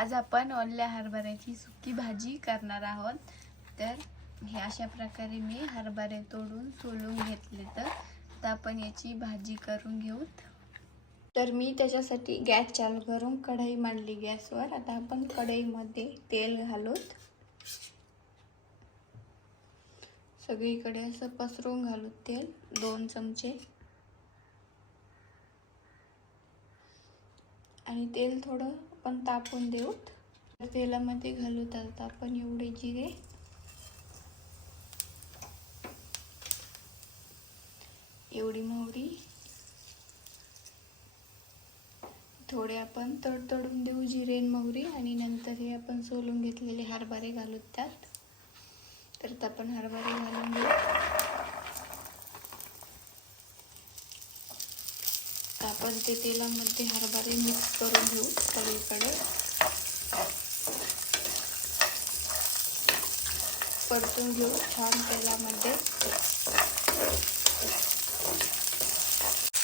आज आपण ओल्या हरभऱ्याची सुकी भाजी करणार आहोत। तर हे अशा प्रकारे मी हरभरे तोडून सोलून घेतले। तर आपण याची भाजी करून घेऊ। तर मी त्याच्यासाठी गॅस चालू करून कढई मांडली गॅसवर। आता आपण कढईमध्ये तेल घालूत, सगळीकडे असं पसरवून घालूत तेल 2 चमचे। आणि तेल थोडं आपण तापून देऊत। तेलामध्ये घालूत आता आपण एवढे जिरे, एवढी मोहरी, थोडे आपण तडतडून देऊ जिरे आणि मोहरी। आणि नंतर हे आपण सोलून घेतलेले हरभरे घालूत त्यात। तर आपण हरभरे घालून घेऊ। आपण ते तेलामध्ये हरभरे मिक्स करून घेऊ सगळीकडे, परतून घेऊ छान तेलामध्ये।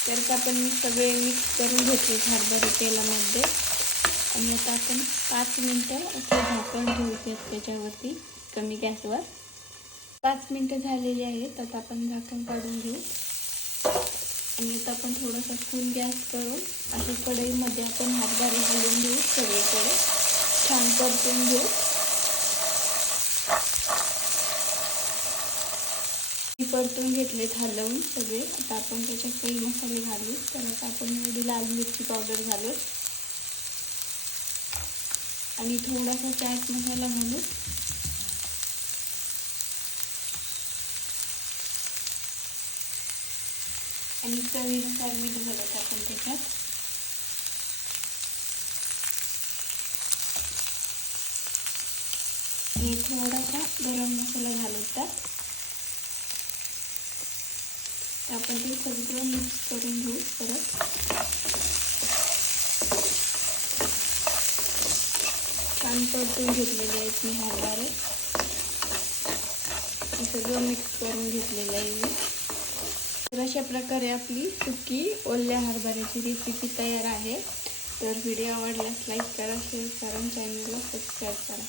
तर आपण सगळे मिक्स करून घेतले हरभरे तेलामध्ये। आणि आता आपण 5 मिनिटं असं झाकण ठेवूया त्याच्यावरती कमी गॅसवर। 5 मिनिटं झालेली आहेत। आता आपण झाकण काढून घेऊ। आणि आता आपण थोडासा फुल गॅस करून अशी कढईमध्ये आपण हरभरे घालून देऊ, सगळीकडे छान परतून घेऊ। परतून घेतलेत हलवून सगळे। आता आपण त्याच्यात काही मसाले घालू। तर आता आपण एवढी लाल मिरची पावडर घालू आणि थोडासा चाट मसाला घालू। आणि चवीनुसार मीठ घालत आपण त्याच्यात। आणि थोडासा गरम मसाला घालत त्यात। आपण ते सगळं मिक्स करून घेऊ परत। छान परतून घेतलेले आहेत मी हरभरे, सगळं मिक्स करून घेतलेलं आहे मी। तर अशा प्रकारे आपली सुकी ओल्या हरभऱ्याची रेसिपी तयार आहे। तर व्हिडिओ आवडल्यास लाईक करा, शेअर करा, चॅनलला सबस्क्राईब करा।